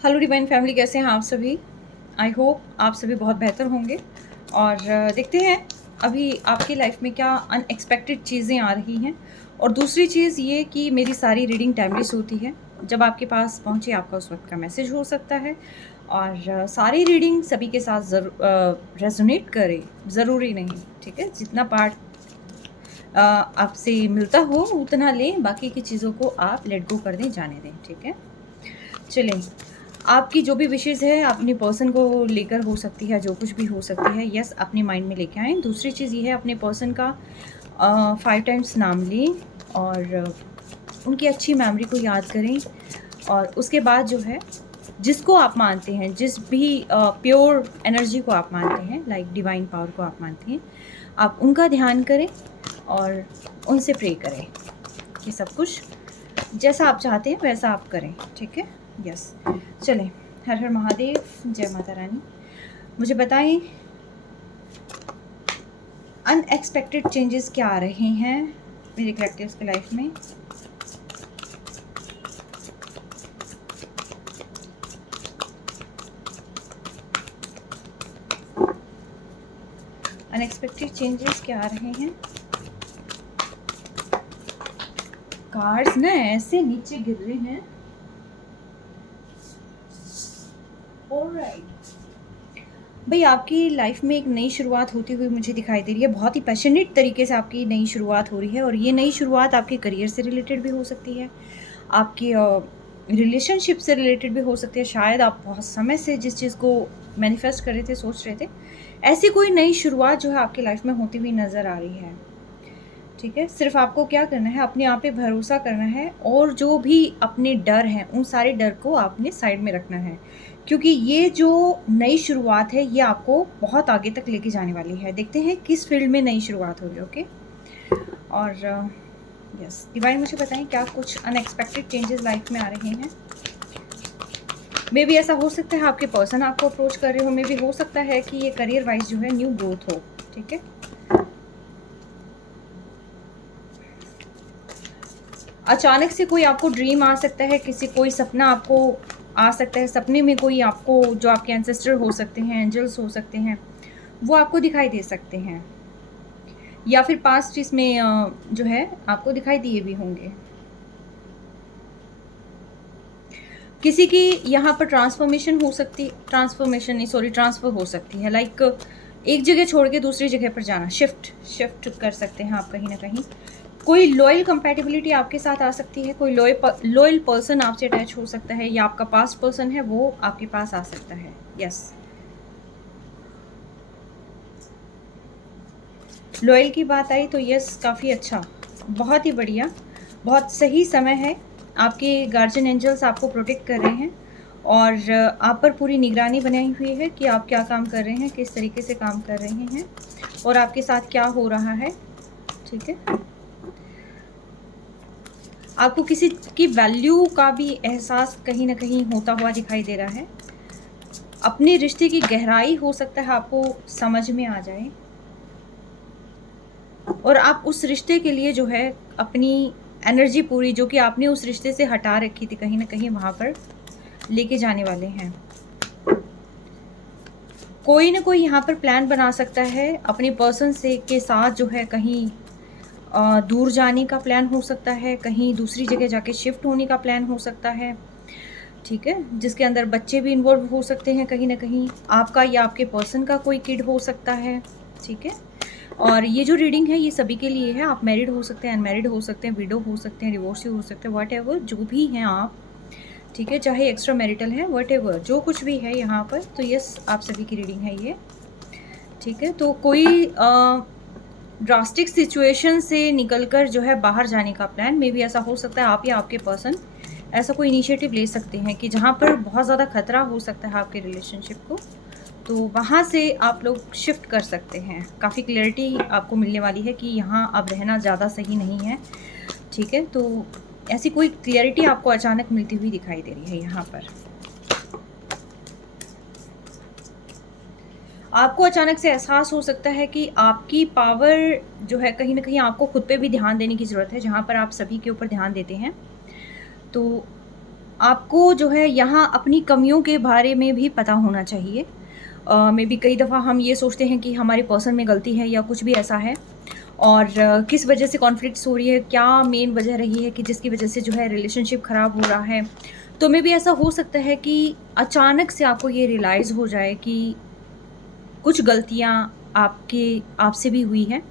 Hello divine family, कैसे हैं आप सभी। आई होप आप सभी बहुत बेहतर होंगे। और देखते हैं अभी आपकी लाइफ में क्या अनएक्सपेक्टेड चीज़ें आ रही हैं। और दूसरी चीज़ ये कि मेरी सारी रीडिंग टाइमलेस होती है। जब आपके पास पहुंचे आपका उस वक्त का मैसेज हो सकता है। और सारी रीडिंग सभी के साथ रेजोनेट करे, ज़रूरी नहीं। ठीक है, जितना पार्ट आपसे मिलता हो उतना लें, बाकी की चीज़ों को आप लेट गो कर दें, जाने दें। ठीक है, चलें। आपकी जो भी विशेज़ है अपनी पर्सन को लेकर हो सकती है, जो कुछ भी हो सकती है, यस अपने माइंड में लेके आएँ। दूसरी चीज़ ये है, अपने पर्सन का 5 टाइम्स नाम लें और उनकी अच्छी मेमोरी को याद करें। और उसके बाद जो है, जिसको आप मानते हैं, जिस भी प्योर एनर्जी को आप मानते हैं, लाइक डिवाइन पावर को आप मानते हैं, आप उनका ध्यान करें और उनसे प्रे करें कि सब कुछ जैसा आप चाहते हैं वैसा आप करें। ठीक है, यस। चलें, हर हर महादेव, जय माता रानी। मुझे बताएं अनएक्सपेक्टेड चेंजेस क्या आ रहे हैं मेरे कलेक्टिव्स की लाइफ में। अनएक्सपेक्टेड चेंजेस क्या आ रहे हैं। कार्ड्स ना ऐसे नीचे गिर रहे हैं। ऑलराइट भाई, आपकी लाइफ में एक नई शुरुआत होती हुई मुझे दिखाई दे रही है। बहुत ही पैशनेट तरीके से आपकी नई शुरुआत हो रही है। और ये नई शुरुआत आपके करियर से रिलेटेड भी हो सकती है, आपकी रिलेशनशिप से रिलेटेड भी हो सकती है। शायद आप बहुत समय से जिस चीज़ को मैनिफेस्ट कर रहे थे, सोच रहे थे, ऐसी कोई नई शुरुआत जो है आपकी लाइफ में होती हुई नज़र आ रही है। ठीक है, सिर्फ आपको क्या करना है, अपने आप पे भरोसा करना है। और जो भी अपने डर हैं, उन सारे डर को आपने साइड में रखना है, क्योंकि ये जो नई शुरुआत है ये आपको बहुत आगे तक लेके जाने वाली है। देखते हैं किस फील्ड में नई शुरुआत होगी। ओके, और यस डिवाइन, मुझे बताएं क्या कुछ अनएक्सपेक्टेड चेंजेस लाइफ में आ रहे हैं। मे भी ऐसा हो सकता है आपके पर्सन आपको अप्रोच कर रहे हो, मे भी हो सकता है कि ये करियर वाइज जो है न्यू ग्रोथ हो। ठीक है, अचानक से कोई आपको ड्रीम आ सकता है, किसी कोई सपना आपको आ सकता है। सपने में कोई आपको, जो आपके एंसेस्टर हो सकते हैं, एंजल्स हो सकते हैं, वो आपको दिखाई दे सकते हैं। या फिर पास्ट इसमें जो है आपको दिखाई दिए भी होंगे। किसी की यहाँ पर ट्रांसफॉर्मेशन हो सकती, ट्रांसफॉर्मेशन नहीं सॉरी ट्रांसफ़र हो सकती है। लाइक एक जगह छोड़ के दूसरी जगह पर जाना, शिफ्ट कर सकते हैं आप कहीं ना कहीं। कोई लॉयल कंपैटिबिलिटी आपके साथ आ सकती है, कोई लॉयल पर्सन आपसे अटैच हो सकता है, या आपका पास्ट पर्सन है वो आपके पास आ सकता है। यस, लॉयल की बात आई तो यस, काफ़ी अच्छा, बहुत ही बढ़िया, बहुत सही समय है। आपके गार्जियन एंजल्स आपको प्रोटेक्ट कर रहे हैं और आप पर पूरी निगरानी बनाई हुई है कि आप क्या काम कर रहे हैं, किस तरीके से काम कर रहे हैं और आपके साथ क्या हो रहा है। ठीक है, आपको किसी की वैल्यू का भी एहसास कहीं ना कहीं होता हुआ दिखाई दे रहा है। अपने रिश्ते की गहराई हो सकता है आपको समझ में आ जाए और आप उस रिश्ते के लिए जो है अपनी एनर्जी पूरी, जो कि आपने उस रिश्ते से हटा रखी थी, कहीं ना कहीं वहाँ पर लेके जाने वाले हैं। कोई ना कोई यहाँ पर प्लान बना सकता है अपने पर्सन से के साथ, जो है कहीं दूर जाने का प्लान हो सकता है, कहीं दूसरी जगह जाके शिफ्ट होने का प्लान हो सकता है। ठीक है, जिसके अंदर बच्चे भी इन्वॉल्व हो सकते हैं, कहीं ना कहीं आपका या आपके पर्सन का कोई किड हो सकता है। ठीक है, और ये जो रीडिंग है ये सभी के लिए है। आप मैरिड हो सकते हैं, अनमैरिड हो सकते हैं, विडो हो सकते हैं, डिवोर्सी हो सकते हैं, वट एवर जो भी हैं आप। ठीक है, चाहे एक्स्ट्रा मैरिटल है, वट एवर जो कुछ भी है यहाँ पर, तो यस आप सभी की रीडिंग है ये। ठीक है, तो कोई ड्रास्टिक सिचुएशन से निकलकर जो है बाहर जाने का प्लान, मे भी ऐसा हो सकता है आप या आपके पर्सन ऐसा कोई इनिशिएटिव ले सकते हैं कि जहाँ पर बहुत ज़्यादा खतरा हो सकता है आपके रिलेशनशिप को, तो वहाँ से आप लोग शिफ्ट कर सकते हैं। काफ़ी क्लैरिटी आपको मिलने वाली है कि यहाँ अब रहना ज़्यादा सही नहीं है। ठीक है, तो ऐसी कोई क्लैरिटी आपको अचानक मिलती हुई दिखाई दे रही है यहाँ पर। आपको अचानक से एहसास हो सकता है कि आपकी पावर जो है, कहीं ना कहीं आपको खुद पे भी ध्यान देने की ज़रूरत है। जहाँ पर आप सभी के ऊपर ध्यान देते हैं, तो आपको जो है यहाँ अपनी कमियों के बारे में भी पता होना चाहिए। मे बी कई दफ़ा हम ये सोचते हैं कि हमारे पर्सन में गलती है या कुछ भी ऐसा है, और किस वजह से कॉन्फ्लिक्ट्स हो रही है, क्या मेन वजह रही है कि जिसकी वजह से जो है रिलेशनशिप ख़राब हो रहा है। तो मे बी ऐसा हो सकता है कि अचानक से आपको ये रियलाइज़ हो जाए कि कुछ गलतियाँ आपसे भी हुई हैं,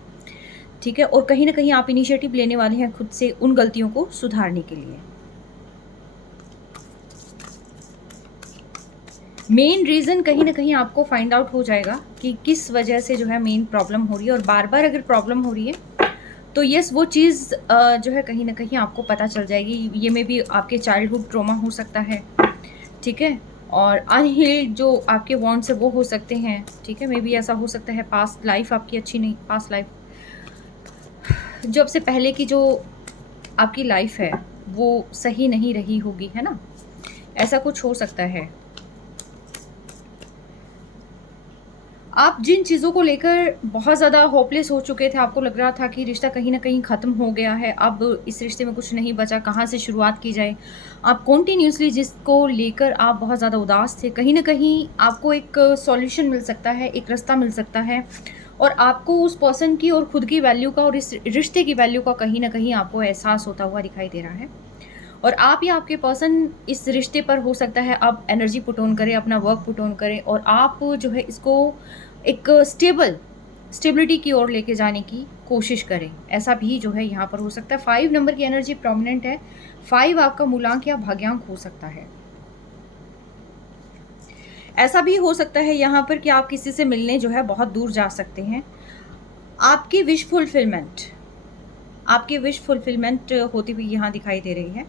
ठीक है? और कहीं न कहीं आप इनिशिएटिव लेने वाले हैं खुद से उन गलतियों को सुधारने के लिए। मेन रीज़न कहीं न कहीं आपको फाइंड आउट हो जाएगा कि किस वजह से जो है मेन प्रॉब्लम हो रही है, और बार-बार अगर प्रॉब्लम हो रही है तो येस वो चीज़ जो है कहीं न कहीं आपको पता चल जाएगी। ये में भी आपके चाइल्डहुड ट्रॉमा हो सकता है, ठीक है? और अनहील्ड जो आपके वॉन्ट्स है वो हो सकते हैं, ठीक है? मे बी ऐसा हो सकता है पास्ट लाइफ़ आपकी अच्छी नहीं, पास्ट लाइफ़ जो अब से पहले की जो आपकी लाइफ़ है वो सही नहीं रही होगी, है ना? ऐसा कुछ हो सकता है। आप जिन चीज़ों को लेकर बहुत ज़्यादा होपलेस हो चुके थे, आपको लग रहा था कि रिश्ता कहीं न कहीं ख़त्म हो गया है, अब इस रिश्ते में कुछ नहीं बचा, कहाँ से शुरुआत की जाए? आप कंटिन्यूअसली जिसको लेकर आप बहुत ज़्यादा उदास थे, कहीं न कहीं आपको एक सॉल्यूशन मिल सकता है, एक रास्ता मिल सकता है, और आपको उस पर्सन की और खुद की वैल्यू का और इस रिश्ते की वैल्यू का कहीं न कहीं आपको एहसास होता हुआ दिखाई दे रहा है। और आप या आपके पर्सन इस रिश्ते पर हो सकता है अब एनर्जी पुट ऑन करें, अपना वर्क पुट ऑन करें, और आप जो है इसको एक स्टेबिलिटी की ओर लेके जाने की कोशिश करें। ऐसा भी जो है यहाँ पर हो सकता है। 5 नंबर की एनर्जी प्रोमिनेंट है। 5 आपका मूलांक या भाग्यांक हो सकता है। ऐसा भी हो सकता है यहाँ पर कि आप किसी से मिलने जो है बहुत दूर जा सकते हैं। आपकी विश फुलफिलमेंट होती हुई यहाँ दिखाई दे रही है।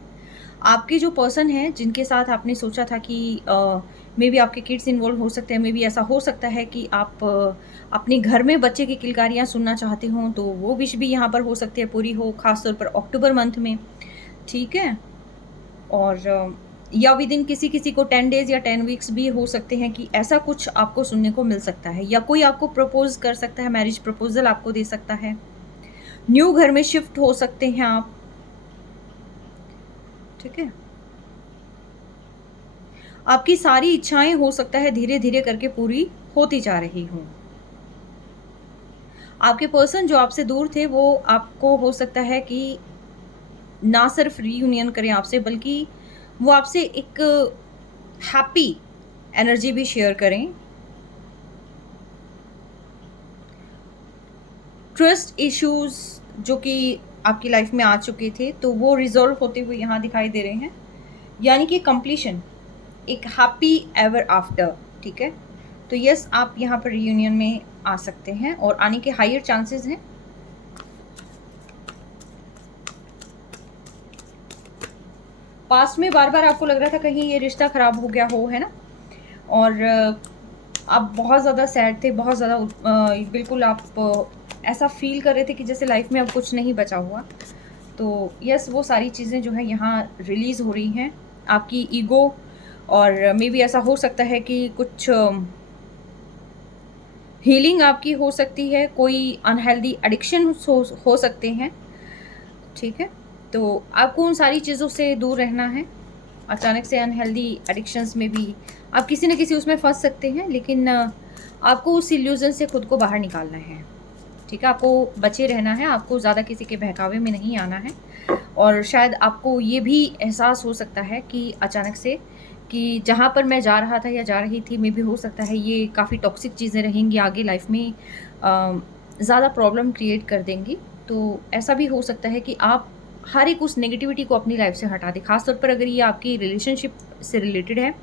आपके जो पर्सन हैं जिनके साथ आपने सोचा था कि मे बी आपके किड्स इन्वॉल्व हो सकते हैं, मे बी ऐसा हो सकता है कि आप अपने घर में बच्चे की किलकारियाँ सुनना चाहते हों, तो वो विश भी यहाँ पर हो सकती है पूरी हो, ख़ास तौर पर अक्टूबर मंथ में, ठीक है? और या विदिन किसी-किसी को 10 डेज़ या 10 वीक्स भी हो सकते हैं कि ऐसा कुछ आपको सुनने को मिल सकता है, या कोई आपको प्रपोज़ कर सकता है, मैरिज प्रपोज़ल आपको दे सकता है। न्यू घर में शिफ्ट हो सकते हैं आप, ठीक है? आपकी सारी इच्छाएं हो सकता है धीरे-धीरे करके पूरी होती जा रही हों। आपके पर्सन जो आपसे दूर थे वो आपको हो सकता है कि ना सिर्फ रीयूनियन करें आपसे, बल्कि वो आपसे एक हैप्पी एनर्जी भी शेयर करें। ट्रस्ट इश्यूज़ जो कि आपकी लाइफ में आ चुके थे, तो वो रिज़ॉल्व होते हुए यहाँ दिखाई दे रहे हैं। यानी कि कंप्लीशन, एक हैप्पी एवर आफ्टर, ठीक है? तो यस, आप यहाँ पर रियूनियन में आ सकते हैं और आने के हायर चांसेस हैं। पास्ट में बार-बार आपको लग रहा था कहीं ये रिश्ता ख़राब हो गया हो, है ना? और आप बहुत ज़्यादा सैड थे, बहुत ज़्यादा बिल्कुल आप ऐसा फ़ील कर रहे थे कि जैसे लाइफ में अब कुछ नहीं बचा हुआ। तो यस, वो सारी चीज़ें जो है यहाँ रिलीज़ हो रही हैं। आपकी ईगो, और मे बी ऐसा हो सकता है कि कुछ हीलिंग आपकी हो सकती है, कोई अनहेल्दी एडिक्शन हो सकते हैं, ठीक है? तो आपको उन सारी चीज़ों से दूर रहना है। अचानक से अनहेल्दी एडिक्शंस में भी आप किसी न किसी उसमें फँस सकते हैं, लेकिन आपको उस इल्यूज़न से खुद को बाहर निकालना है, ठीक है? आपको बचे रहना है, आपको ज़्यादा किसी के बहकावे में नहीं आना है। और शायद आपको ये भी एहसास हो सकता है कि अचानक से कि जहाँ पर मैं जा रहा था या जा रही थी, मे बी हो सकता है ये काफ़ी टॉक्सिक चीज़ें रहेंगी आगे लाइफ में, ज़्यादा प्रॉब्लम क्रिएट कर देंगी। तो ऐसा भी हो सकता है कि आप हर एक उस नेगेटिविटी को अपनी लाइफ से हटा दें, ख़ास तौर पर अगर ये आपकी रिलेशनशिप से रिलेटेड है,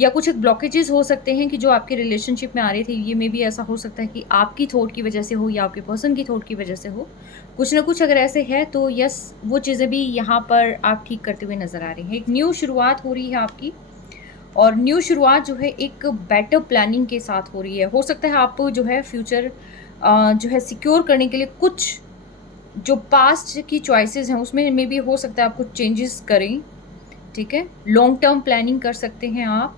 या कुछ एक ब्लॉकेजेस हो सकते हैं कि जो आपके रिलेशनशिप में आ रहे थे, ये मे बी ऐसा हो सकता है कि आपकी थॉट की वजह से हो या आपके पर्सन की थॉट की वजह से हो। कुछ ना कुछ अगर ऐसे है तो यस, वो चीज़ें भी यहाँ पर आप ठीक करते हुए नज़र आ रही हैं। एक न्यू शुरुआत हो रही है आपकी, और न्यू शुरुआत जो है एक बेटर प्लानिंग के साथ हो रही है। हो सकता है आप जो है फ्यूचर जो है सिक्योर करने के लिए कुछ जो पास्ट की चॉइसेस हैं उसमें मे बी हो सकता है आप कुछ चेंजेस करें, ठीक है? लॉन्ग टर्म प्लानिंग कर सकते हैं आप,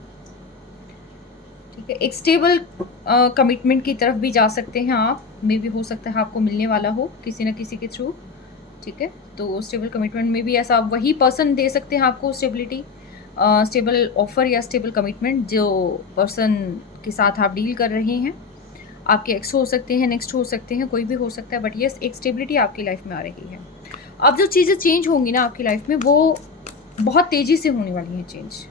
ठीक है? एक स्टेबल कमिटमेंट की तरफ भी जा सकते हैं आप, मे बी हो सकता है आपको मिलने वाला हो किसी न किसी के थ्रू, ठीक है? तो स्टेबल कमिटमेंट में भी ऐसा वही पर्सन दे सकते हैं आपको स्टेबिलिटी। स्टेबल ऑफ़र या स्टेबल कमिटमेंट जो पर्सन के साथ आप डील कर रहे हैं, आपके एक्स हो सकते हैं, नेक्स्ट हो सकते हैं, कोई भी हो सकता है, बट येस एक स्टेबिलिटी आपकी लाइफ में आ रही है। अब जो चीज़ें चेंज होंगी ना आपकी लाइफ में, वो बहुत तेज़ी से होने वाली हैं चेंज,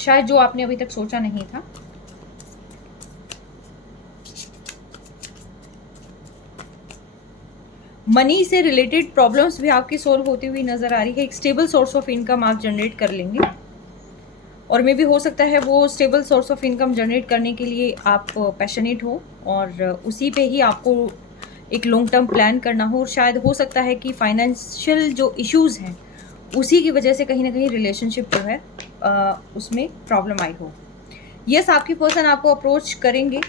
शायद जो आपने अभी तक सोचा नहीं था। मनी से रिलेटेड प्रॉब्लम्स भी आपकी सॉल्व होती हुई नज़र आ रही है। एक स्टेबल सोर्स ऑफ इनकम आप जनरेट कर लेंगे, और मे भी हो सकता है वो stable source of income generate करने के लिए आप पैशनेट हो और उसी पे ही आपको एक लॉन्ग टर्म प्लान करना हो। और शायद हो सकता है कि फाइनेंशियल जो इश्यूज़ हैं उसी की वजह से कहीं ना कहीं रिलेशनशिप जो है उसमें प्रॉब्लम आई हो। यस, आपकी पर्सन आपको अप्रोच करेंगे,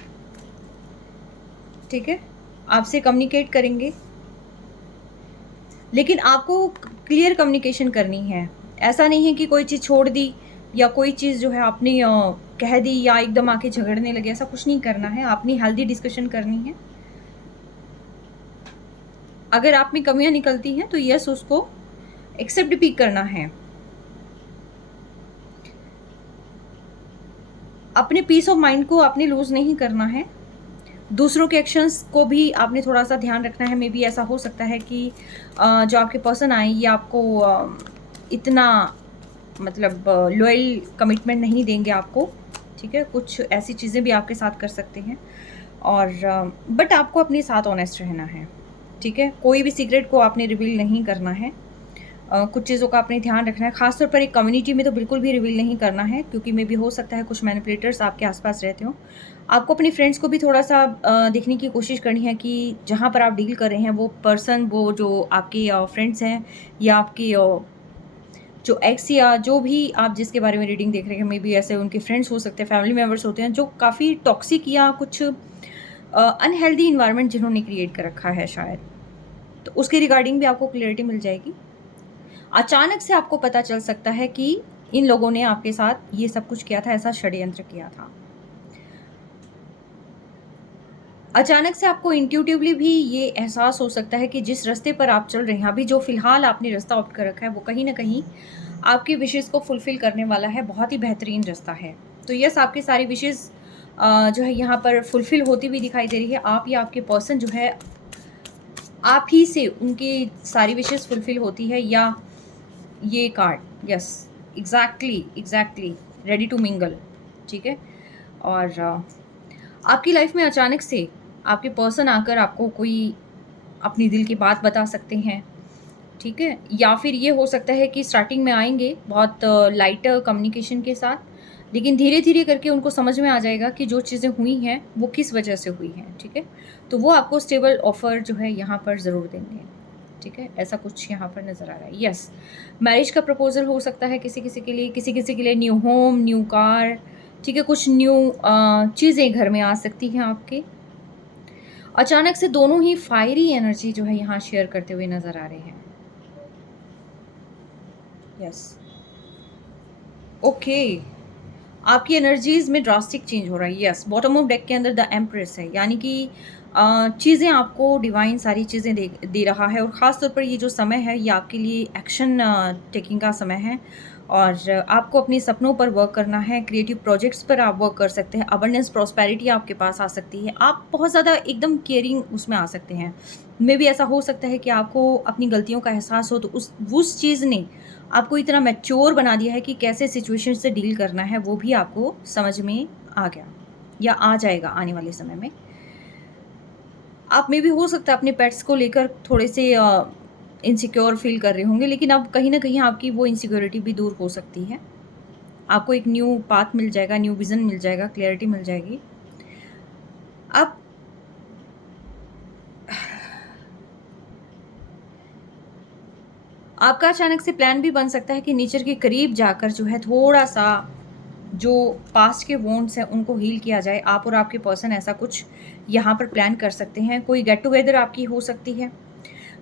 ठीक है, आपसे कम्युनिकेट करेंगे, लेकिन आपको क्लियर कम्युनिकेशन करनी है। ऐसा नहीं है कि कोई चीज़ छोड़ दी या कोई चीज़ जो है आपने कह दी या एकदम आके झगड़ने लगे, ऐसा कुछ नहीं करना है। आपने हेल्दी डिस्कशन करनी है। अगर आप में कमियां निकलती हैं तो यस, उसको एक्सेप्ट भी करना है। अपने पीस ऑफ माइंड को आपने लूज नहीं करना है। दूसरों के एक्शंस को भी आपने थोड़ा सा ध्यान रखना है। मे बी ऐसा हो सकता है कि जो आपके पर्सन आए ये आपको इतना मतलब लॉयल कमिटमेंट नहीं देंगे आपको, ठीक है। कुछ ऐसी चीज़ें भी आपके साथ कर सकते हैं, और बट आपको अपने साथ ऑनेस्ट रहना है, ठीक है। कोई भी सीक्रेट को आपने रिवील नहीं करना है। कुछ चीज़ों का आपने ध्यान रखना है, खासतौर पर एक कम्युनिटी में तो बिल्कुल भी रिवील नहीं करना है, क्योंकि मे भी हो सकता है कुछ मैनिपुलेटर्स आपके आसपास रहते हो। आपको अपने फ्रेंड्स को भी थोड़ा सा देखने की कोशिश करनी है कि जहाँ पर आप डील कर रहे हैं वो पर्सन, वो जो आपके फ्रेंड्स हैं या आपके जो एक्स या जो भी आप जिसके बारे में रीडिंग देख रहे हैं, मे बी ऐसे उनके फ्रेंड्स हो सकते हैं, फैमिली मेम्बर्स होते हैं जो काफ़ी टॉक्सिक या कुछ अनहेल्दी इन्वायरमेंट जिन्होंने क्रिएट कर रखा है शायद, तो उसके रिगार्डिंग भी आपको क्लियरिटी मिल जाएगी। अचानक से आपको पता चल सकता है कि इन लोगों ने आपके साथ ये सब कुछ किया था, ऐसा षड्यंत्र किया था। अचानक से आपको इंट्यूटिवली भी ये एहसास हो सकता है कि जिस रास्ते पर आप चल रहे हैं, अभी जो फ़िलहाल आपने रास्ता ऑप्ट कर रखा है, वो कहीं न कहीं आपकी विशेज़ को फुलफ़िल करने वाला है, बहुत ही बेहतरीन रास्ता है। तो यस, आपकी सारी विशेज़ जो है यहाँ पर फुलफ़िल होती हुई दिखाई दे रही है। आप या आपके पर्सन जो है, आप ही से उनकी सारी विशेज़ फुलफ़िल होती है, या ये card, yes, exactly ready to mingle, ठीक है। और आपकी लाइफ में अचानक से आपके पर्सन आकर आपको कोई अपनी दिल की बात बता सकते हैं, ठीक है। या फिर ये हो सकता है कि स्टार्टिंग में आएंगे बहुत लाइट कम्युनिकेशन के साथ, लेकिन धीरे धीरे करके उनको समझ में आ जाएगा कि जो चीज़ें हुई हैं वो किस वजह से हुई हैं, ठीक है। तो वो आपको स्टेबल ऑफर जो है यहाँ पर ज़रूर देंगे, ठीक है। ऐसा कुछ यहाँ पर नज़र आ रहा है। यस, मैरिज का प्रपोजल हो सकता है किसी किसी के लिए, किसी किसी के लिए न्यू होम, न्यू कार, ठीक है। कुछ न्यू चीज़ें घर में आ सकती हैं आपके। अचानक से दोनों ही फायरी एनर्जी जो है यहाँ शेयर करते हुए नज़र आ रहे हैं। यस, ओके, आपकी एनर्जीज में ड्रास्टिक चेंज हो रहा है। यस, बॉटम ऑफ डेक के अंदर द एम्प्रेस है, यानी कि चीज़ें आपको डिवाइन सारी चीज़ें दे रहा है। और ख़ास तौर पर ये जो समय है ये आपके लिए एक्शन टेकिंग का समय है, और आपको अपने सपनों पर वर्क करना है। क्रिएटिव प्रोजेक्ट्स पर आप वर्क कर सकते हैं। अबंडेंस प्रॉस्पेरिटी आपके पास आ सकती है। आप बहुत ज़्यादा एकदम केयरिंग उसमें आ सकते हैं। मे भी ऐसा हो सकता है कि आपको अपनी गलतियों का एहसास हो, तो उस चीज़ ने आपको इतना मैच्योर बना दिया है कि कैसे सिचुएशन से डील करना है वो भी आपको समझ में आ गया या आ जाएगा आने वाले समय में। आप में भी हो सकता है अपने पेट्स को लेकर थोड़े से इनसिक्योर फील कर रहे होंगे, लेकिन अब कहीं ना कहीं आपकी वो इनसिक्योरिटी भी दूर हो सकती है। आपको एक न्यू पाथ मिल जाएगा, न्यू विज़न मिल जाएगा, क्लैरिटी मिल जाएगी। अब आपका अचानक से प्लान भी बन सकता है कि नेचर के करीब जाकर जो है थोड़ा सा जो पास्ट के वोंड्स हैं उनको हील किया जाए। आप और आपके पर्सन ऐसा कुछ यहाँ पर प्लान कर सकते हैं। कोई गेट टुगेदर आपकी हो सकती है,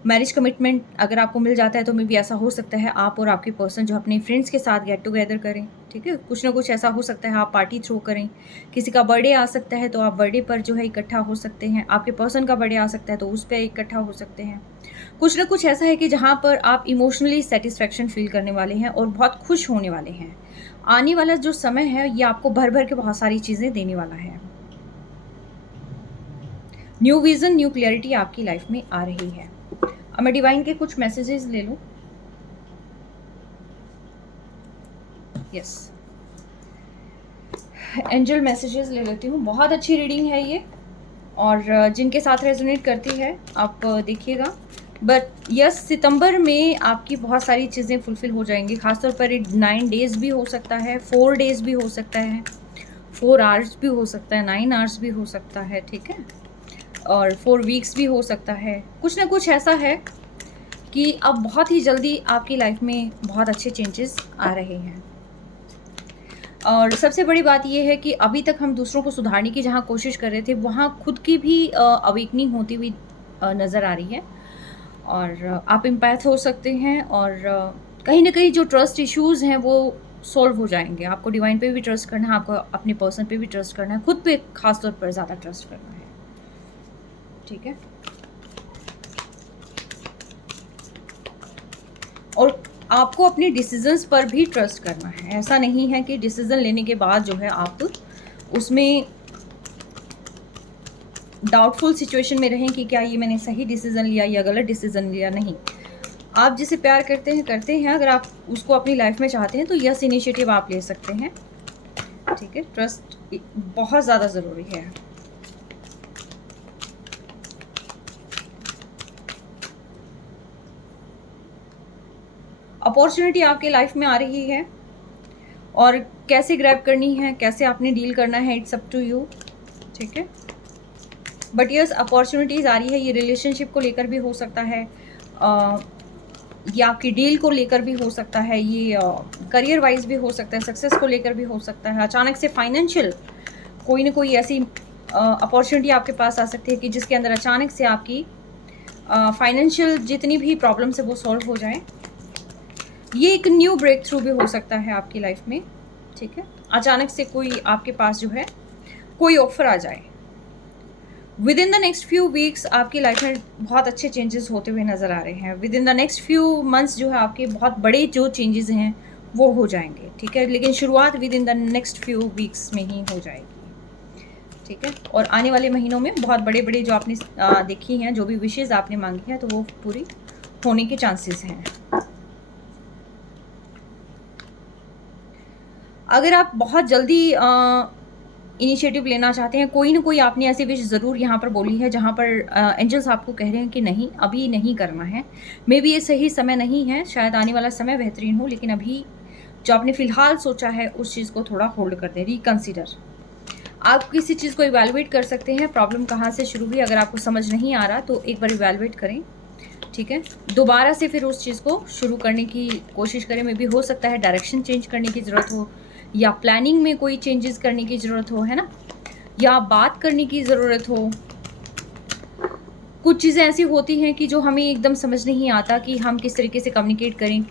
मैरिज कमिटमेंट अगर आपको मिल जाता है तो मे बी ऐसा हो सकता है आप और आपके पर्सन जो अपने फ्रेंड्स के साथ गेट टुगेदर करें, ठीक है। कुछ ना कुछ ऐसा हो सकता है, आप पार्टी थ्रो करें। किसी का बर्थडे आ सकता है तो आप बर्थडे पर जो है इकट्ठा हो सकते हैं। आपके पर्सन का बर्थडे आ सकता है तो उस पर इकट्ठा हो सकते हैं। कुछ ना कुछ ऐसा है कि जहाँ पर आप इमोशनली सेटिस्फैक्शन फील करने वाले हैं और बहुत खुश होने वाले हैं। आने वाला जो समय है ये आपको भर भर के बहुत सारी चीज़ें देने वाला है। न्यू विज़न, न्यू क्लैरिटी आपकी लाइफ में आ रही है। अब मैं डिवाइन के कुछ मैसेजेस ले लूँ। यस, एंजल मैसेजेस ले लेती हूँ। बहुत अच्छी रीडिंग है ये, और जिनके साथ रेजोनेट करती है आप देखिएगा। बट यस, सितंबर में आपकी बहुत सारी चीज़ें फुलफ़िल हो जाएंगी। खासतौर पर 9 डेज़ भी हो सकता है, 4 डेज़ भी हो सकता है, 4 आवर्स भी हो सकता है, 9 आवर्स भी हो सकता है, ठीक है। और 4 वीक्स भी हो सकता है। कुछ ना कुछ ऐसा है कि अब बहुत ही जल्दी आपकी लाइफ में बहुत अच्छे चेंजेस आ रहे हैं। और सबसे बड़ी बात ये है कि अभी तक हम दूसरों को सुधारने की जहाँ कोशिश कर रहे थे, वहाँ खुद की भी अवेकनिंग होती हुई नज़र आ रही है। और आप एम्पैथ हो सकते हैं, और कहीं ना कहीं जो ट्रस्ट इश्यूज़ हैं वो सॉल्व हो जाएंगे। आपको डिवाइन पे भी ट्रस्ट करना है, आपको अपने पर्सन पे भी ट्रस्ट करना है, खुद पे खास तौर पर ज़्यादा ट्रस्ट करना है, ठीक है। और आपको अपने डिसीजंस पर भी ट्रस्ट करना है। ऐसा नहीं है कि डिसीजन लेने के बाद जो है आप उसमें डाउटफुल सिचुएशन में रहें कि क्या ये मैंने सही डिसीजन लिया या गलत डिसीजन लिया। नहीं, आप जिसे प्यार करते हैं, अगर आप उसको अपनी लाइफ में चाहते हैं तो यस इनिशिएटिव आप ले सकते हैं, ठीक है। ट्रस्ट बहुत ज़्यादा ज़रूरी है। अपॉर्चुनिटी आपके लाइफ में आ रही है, और कैसे ग्रैब करनी है, कैसे आपने डील करना है, इट्स अप टू यू, ठीक है। बट यस, अपॉर्चुनिटीज़ आ रही है। ये रिलेशनशिप को लेकर भी हो सकता है, ये आपकी डील को लेकर भी हो सकता है, ये करियर वाइज भी हो सकता है, सक्सेस को लेकर भी हो सकता है। अचानक से फाइनेंशियल कोई ना कोई ऐसी अपॉर्चुनिटी आपके पास आ सकती है कि जिसके अंदर अचानक से आपकी फाइनेंशियल जितनी भी प्रॉब्लम्स है वो सॉल्व हो जाए। ये एक न्यू ब्रेक थ्रू भी हो सकता है आपकी लाइफ में, ठीक है। अचानक से कोई आपके पास जो है कोई ऑफर आ जाए। With in the next few weeks आपकी लाइफ में बहुत अच्छे चेंजेस होते हुए नज़र आ रहे हैं। With in the next few months जो है आपके बहुत बड़े जो चेंजेस हैं वो हो जाएंगे, ठीक है। लेकिन शुरुआत with in the next few weeks में ही हो जाएगी, ठीक है। और आने वाले महीनों में बहुत बड़े बड़े जो आपने देखी हैं, जो भी विशेज़ आपने मांगी हैं, तो वो पूरी होने के चांसेस हैं। अगर आप बहुत जल्दी इनिशिएटिव लेना चाहते हैं, कोई ना कोई आपने ऐसी विश ज़रूर यहाँ पर बोली है जहाँ पर एंजल्स आपको कह रहे हैं कि नहीं, अभी नहीं करना है। मे बी ये सही समय नहीं है, शायद आने वाला समय बेहतरीन हो, लेकिन अभी जो आपने फ़िलहाल सोचा है उस चीज़ को थोड़ा होल्ड कर दें, रिकन्सिडर। आप किसी चीज़ को इवैल्यूएट कर सकते हैं, प्रॉब्लम कहाँ से शुरू हुई, अगर आपको समझ नहीं आ रहा तो एक बार इवैल्यूएट करें, ठीक है। दोबारा से फिर उस चीज़ को शुरू करने की कोशिश करें। मे बी हो सकता है डायरेक्शन चेंज करने की ज़रूरत हो, या प्लानिंग में कोई चेंजेस करने की ज़रूरत हो, है ना, या बात करने की ज़रूरत हो। कुछ चीज़ें ऐसी होती हैं कि जो हमें एकदम समझ नहीं आता कि हम किस तरीके से कम्युनिकेट करें,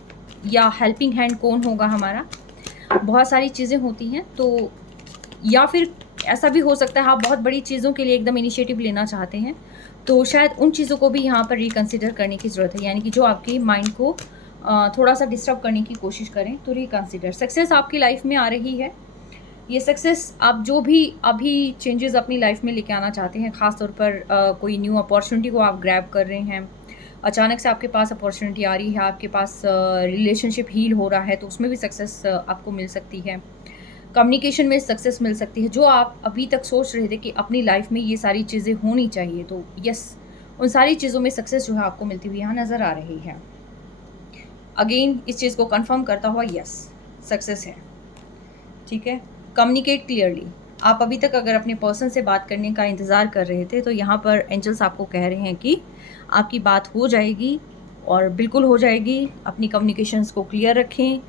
या हेल्पिंग हैंड कौन होगा हमारा। बहुत सारी चीज़ें होती हैं, तो या फिर ऐसा भी हो सकता है आप बहुत बड़ी चीज़ों के लिए एकदम इनिशिएटिव लेना चाहते हैं, तो शायद उन चीज़ों को भी यहाँ पर रिकन्सिडर करने की ज़रूरत है। यानी कि जो आपकी माइंड को थोड़ा सा डिस्टर्ब करने की कोशिश करें, तो रिकन्सिडर। सक्सेस आपकी लाइफ में आ रही है। ये सक्सेस आप जो भी अभी चेंजेस अपनी लाइफ में लेके आना चाहते हैं, ख़ास तौर पर कोई न्यू अपॉर्चुनिटी को आप ग्रैब कर रहे हैं, अचानक से आपके पास अपॉर्चुनिटी आ रही है, आपके पास रिलेशनशिप हील हो रहा है, तो उसमें भी सक्सेस आपको मिल सकती है। कम्युनिकेशन में सक्सेस मिल सकती है। जो आप अभी तक सोच रहे थे कि अपनी लाइफ में ये सारी चीज़ें होनी चाहिए, तो यस, उन सारी चीज़ों में सक्सेस जो है आपको मिलती हुई यहाँ नज़र आ रही है। अगेन इस चीज़ को कंफर्म करता हुआ, यस, सक्सेस है, ठीक है। Communicate clearly. आप अभी तक अगर अपने पर्सन से बात करने का इंतज़ार कर रहे थे, तो यहाँ पर एंजल्स आपको कह रहे हैं कि आपकी बात हो जाएगी, और बिल्कुल हो जाएगी। अपनी कम्युनिकेशंस को क्लियर रखें,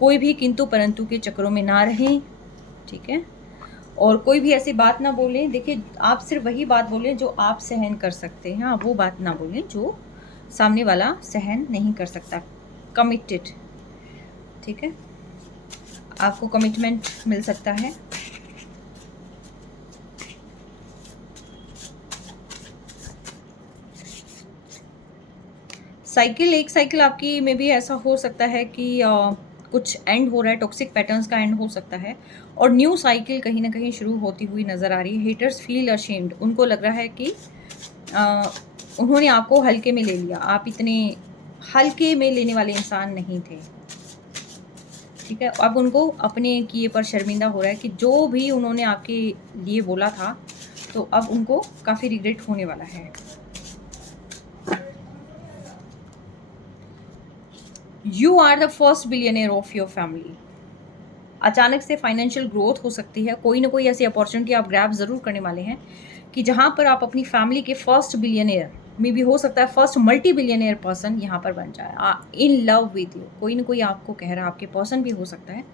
कोई भी किंतु परंतु के चक्करों में ना रहें, ठीक है। और कोई भी ऐसी बात ना बोलें। देखिए, आप सिर्फ वही बात बोलें जो आप सहन कर सकते हैं, आप वो बात ना बोलें जो सामने वाला सहन नहीं कर सकता। कमिटेड, ठीक है, आपको कमिटमेंट मिल सकता है। एक साइकिल आपकी में भी ऐसा हो सकता है कि कुछ एंड हो रहा है, टॉक्सिक पैटर्न्स का एंड हो सकता है, और न्यू साइकिल कहीं ना कहीं शुरू होती हुई नज़र आ रही है। हेटर्स फील अशेम्ड, उनको लग रहा है कि उन्होंने आपको हल्के में ले लिया, आप इतने हल्के में लेने वाले इंसान नहीं थे, ठीक है। अब उनको अपने किए पर शर्मिंदा हो रहा है कि जो भी उन्होंने आपके लिए बोला था, तो अब उनको काफ़ी रिग्रेट होने वाला है। You are the first billionaire of your family. अचानक से फाइनेंशियल ग्रोथ हो सकती है, कोई ना कोई ऐसी अपॉर्चुनिटी आप ग्रैब ज़रूर करने वाले हैं कि जहाँ पर आप अपनी फैमिली के फर्स्ट बिलियनियर में भी हो सकता है, फर्स्ट मल्टी बिलियनियर पर्सन यहाँ पर बन जाए, इन लव विद यू। कोई ना कोई आपको कह रहा है, आपके पर्सन भी हो सकता है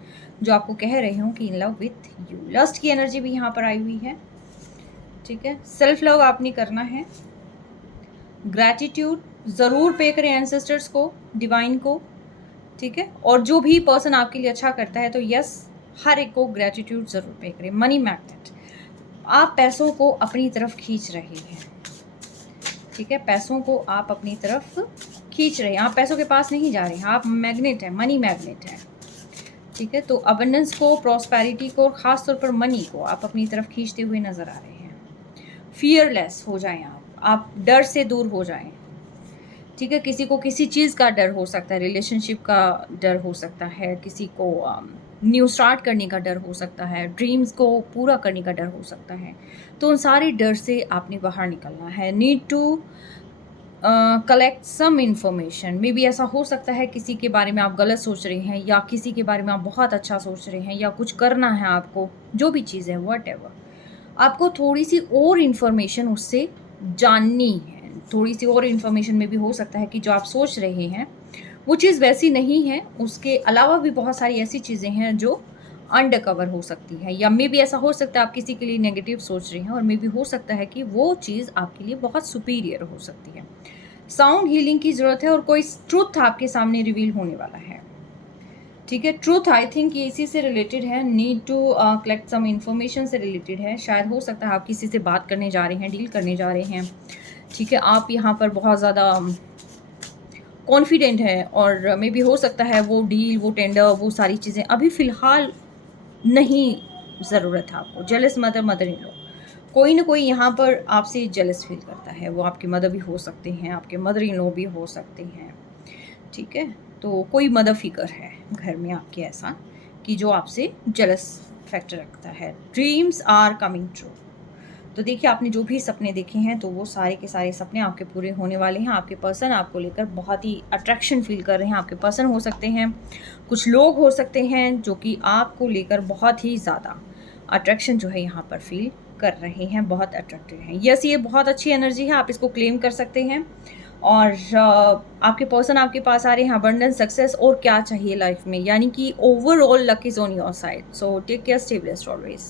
जो आपको कह रहे हो कि in love with you. Lust की एनर्जी भी यहाँ पर आई हुई है, ठीक है। सेल्फ लव आपने करना है, ग्रैटिट्यूड ज़रूर पे करें एंसेस्टर्स को, डिवाइन को, ठीक है। और जो भी पर्सन आपके लिए अच्छा करता है तो यस, हर एक को ग्रेटिट्यूड ज़रूर पे करें। मनी मैग्नेट, आप पैसों को अपनी तरफ खींच रहे हैं, ठीक है, पैसों को आप अपनी तरफ खींच रहे हैं, आप पैसों के पास नहीं जा रहे हैं, आप मैग्नेट हैं, मनी मैग्नेट है, ठीक है। तो अबंडेंस को, प्रॉस्पेरिटी को, और ख़ास तौर पर मनी को आप अपनी तरफ खींचते हुए नज़र आ रहे हैं। फियरलेस हो जाएं आप डर से दूर हो जाएं, ठीक है। किसी को किसी चीज़ का डर हो सकता है, रिलेशनशिप का डर हो सकता है, किसी को न्यू स्टार्ट करने का डर हो सकता है, ड्रीम्स को पूरा करने का डर हो सकता है। तो उन सारे डर से आपने बाहर निकलना है। Need to collect some information, maybe ऐसा हो सकता है किसी के बारे में आप गलत सोच रहे हैं, या किसी के बारे में आप बहुत अच्छा सोच रहे हैं, या कुछ करना है आपको, जो भी चीज़ है, वट एवर, आपको थोड़ी सी और इन्फॉर्मेशन उससे जाननी है। थोड़ी सी और इन्फॉर्मेशन में भी हो सकता है कि जो आप सोच रहे हैं वो चीज़ वैसी नहीं है, उसके अलावा भी बहुत सारी ऐसी चीज़ें हैं जो अंडर कवर हो सकती है। या मे भी ऐसा हो सकता है आप किसी के लिए नेगेटिव सोच रहे हैं, और मे भी हो सकता है कि वो चीज़ आपके लिए बहुत सुपीरियर हो सकती है। साउंड हीलिंग की ज़रूरत है, और कोई ट्रुथ आपके सामने रिवील होने वाला है, ठीक है। ट्रूथ आई थिंक ये इसी से रिलेटेड है, need to collect some information से रिलेटेड है। शायद हो सकता है आप किसी से बात करने जा रहे हैं, डील करने जा रहे हैं, ठीक है। आप यहाँ पर बहुत ज़्यादा कॉन्फिडेंट है, और मे बी हो सकता है वो डील, वो टेंडर, वो सारी चीज़ें अभी फ़िलहाल नहीं ज़रूरत है आपको। जेलस मदर इन लॉ, कोई ना कोई यहाँ पर आपसे जेलस फील करता है, वो आपके मदर भी हो सकते हैं, आपके मदर इन लॉ भी हो सकते हैं, ठीक है। तो कोई मदर फिगर है घर में आपके ऐसा कि जो आपसे जेलस फैक्टर रखता है। ड्रीम्स आर कमिंग ट्रू, तो देखिए आपने जो भी सपने देखे हैं तो वो सारे के सारे सपने आपके पूरे होने वाले हैं। आपके पर्सन आपको लेकर बहुत ही अट्रैक्शन फील कर रहे हैं। आपके पर्सन हो सकते हैं, कुछ लोग हो सकते हैं जो कि आपको लेकर बहुत ही ज़्यादा अट्रैक्शन जो है यहाँ पर फील कर रहे हैं, बहुत अट्रैक्टिव हैं। यस, ये बहुत अच्छी एनर्जी है, आप इसको क्लेम कर सकते हैं। और आपके पर्सन आपके पास आ रहे हैं, अबंडेंस, सक्सेस, और क्या चाहिए लाइफ में, यानी कि overall luck is on your side. So take care, stay blessed always.